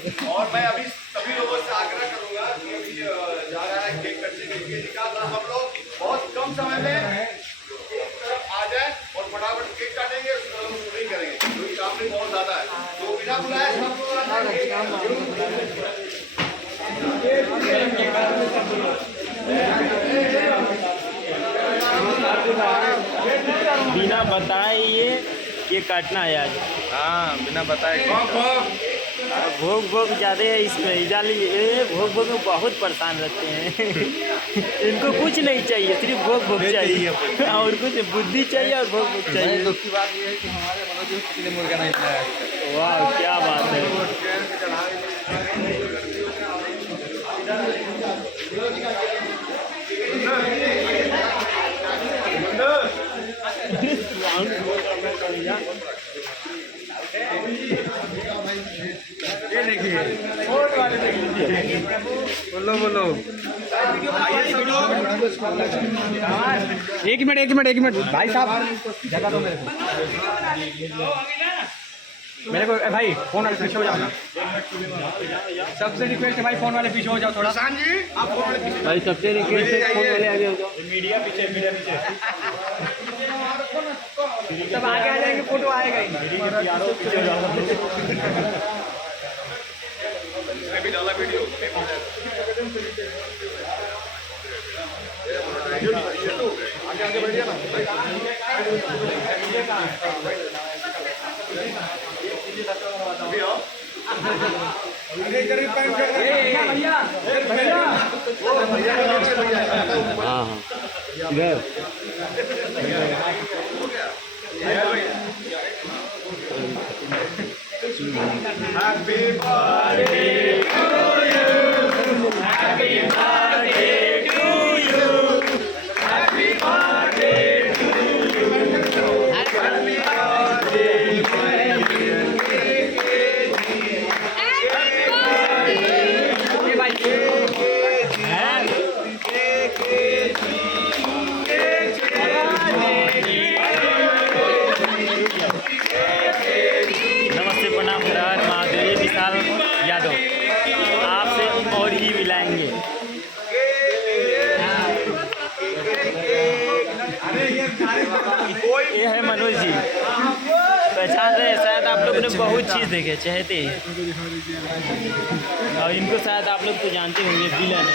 और मैं अभी सभी लोगों से आग्रह करूंगा कि अभी जा रहा है केक कटने के लिए निकाल रहा, हम लोग बहुत कम समय में एक तरफ आ जाए और फटाफट केक काटेंगे, उसके बाद हम शूटिंग करेंगे क्योंकि काम भी बहुत ज्यादा है। तो बिना बुलाए सब लोग बिना बताए ये काटना है आज। हाँ बिना बताए भोग भोग ज़्यादा है इसमें, ये भोग भोग में बहुत परेशान रहते हैं। इनको कुछ नहीं चाहिए, सिर्फ भोग भोग चाहिए और कुछ बुद्धि चाहिए और भोग भोग चाहिए। दुख की बात ये है कि हमारे मनोज जी किसी ने मुर्गा नहीं खाया। वाह क्या बात है। ये देखिए बोलो बोलो एक मिनट भाई साहब जगह दो मेरे को भाई फोन वाले पीछे हो जाओ ना। सबसे रिक्वेस्ट है भाई फोन वाले पीछे हो जाओ थोड़ा। जी आप फोन वाले पीछे भाई सबसे रिक्वेस्ट है फोन वाले आगे हो जाओ। मीडिया पीछे सब आगे आ जाएंगे, फोटो आएगा ही। मैं भी डाला वीडियो आगे आगे बढ़िए ना। हाँ इधर Happy birthday to you. Happy birthday to you. Happy birthday to you. Happy birthday, my dear KKG. Happy birthday, my नमस्ते प्रणाम हर हर महादेव। ये विशाल यादव आपसे और ही मिलाएंगे। ये है मनोज जी, पहचान रहे हैं शायद आप लोगों ने बहुत चीज़ देखे चाहते हैं और इनको शायद आप लोग तो जानते होंगे, विलन है।